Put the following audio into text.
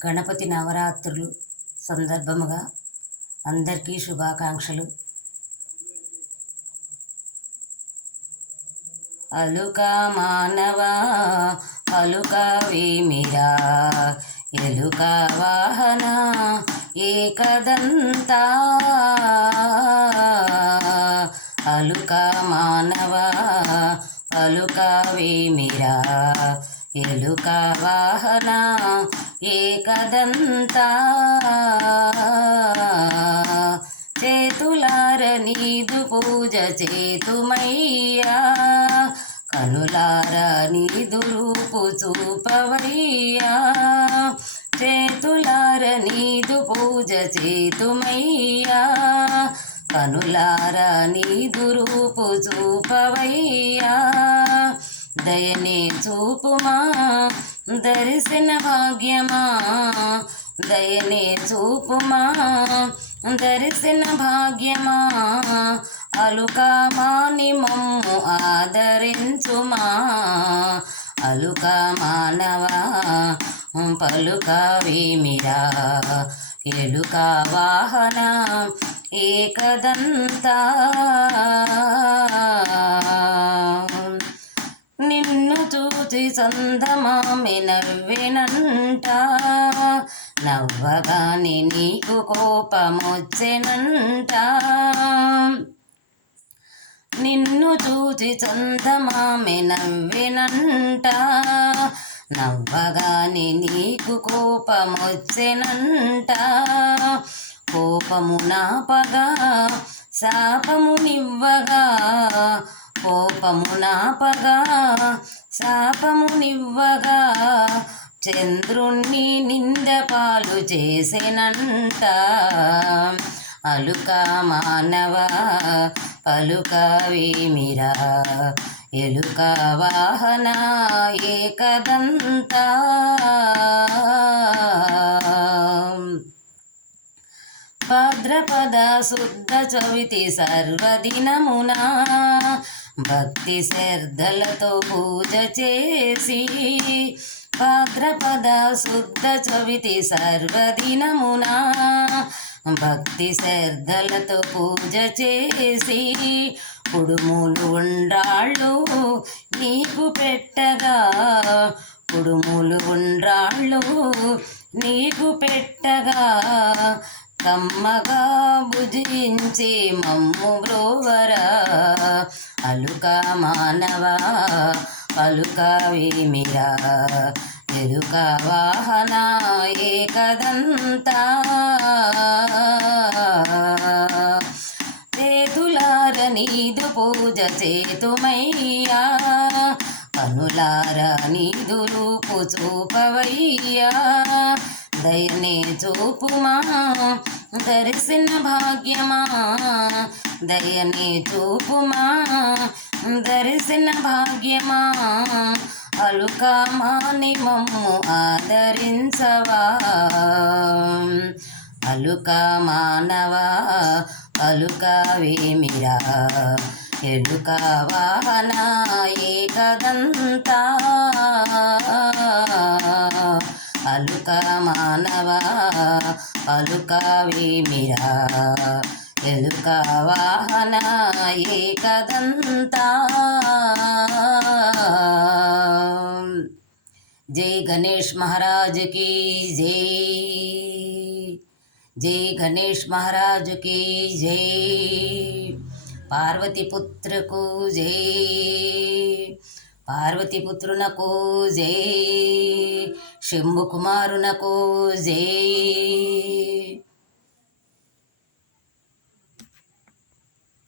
గణపతి నవరాత్రులు సందర్భముగా అందరికీ శుభాకాంక్షలు. అలుక మానవా అలుక వేమిరా ఎలుక వాహన ఏకదంతా అలుక మానవా అలుక వేమిరా ఎలుక వాహన ఏకదంతా చేతులార నీదు పూజ చేతుమయ్యా కనులార నీదు రూపు చూపవయ్యా చేతులార నీదు పూజ చేతుమయ్యా కనులార నీదు రూపు చూపవయ్యా దయనే చూపుమా దర్శన భాగ్యమా దయనే చూపుమా దర్శన భాగ్యమా అలుక మాని మమ్ము ఆదరించుమా అలుక మానవా పలుక వేమిరా ఎలుక వాహన ఏకదంతా నిన్ను చూచి చందమామె నవ్వెనంట నవ్వగానే నీకు కోపమొచ్చెనంట నిన్ను చూచి చందమామె నవ్వెనంట నవ్వగానే నీకు కోపమొచ్చెనంట కోపము నాపగా శాపమునివ్వగా కోపము నాపగా శాపమునివ్వగా చంద్రుణ్ణి నిందపాలు చేసెనంట అలుక మానవా పలుక వేమిరా ఎలుక వాహన ఏకదంతా భాద్రపద శుద్ధ చవితి సర్వదినమున భక్తి శ్రద్ధలతో పూజ చేసి భాద్రపద శుద్ధ చవితి సర్వదినమున భక్తి శ్రద్ధలతో పూజ చేసి కుడుములు ఉండ్రాళ్ళు నీకు పెట్టగా కుడుములు ఉండ్రాళ్ళు నీకు పెట్టగా కమ్మగా భుజించి మమ్ము బ్రోవరా అలుక మానవా పలుక వేమిరా ఎలుక వాహన ఏకదంతా చేతులార నీదు పూజ చేతుమయ్యా కనులార నీదు రూపు చూపవయ్యా దయనే చూపుమా దర్శన భాగ్యమా దయనే చూపుమా దర్శన భాగ్యమా అలుక మాని మమ్ము ఆదరించవా అలుక మానవా అలుక వేమిరా ఎలుక వాహన ఏకదంతా అలుక మానవా పలుక వేమిరా ఎలుక వాహన ఏకదంతా జై గణేష్ మహారాజ్ की జై జై గణేష్ మహారాజ్ की జై పార్వతీపుత్రకు జై పార్వతీపుత్రునకు జై శంభుకుమారునకు జై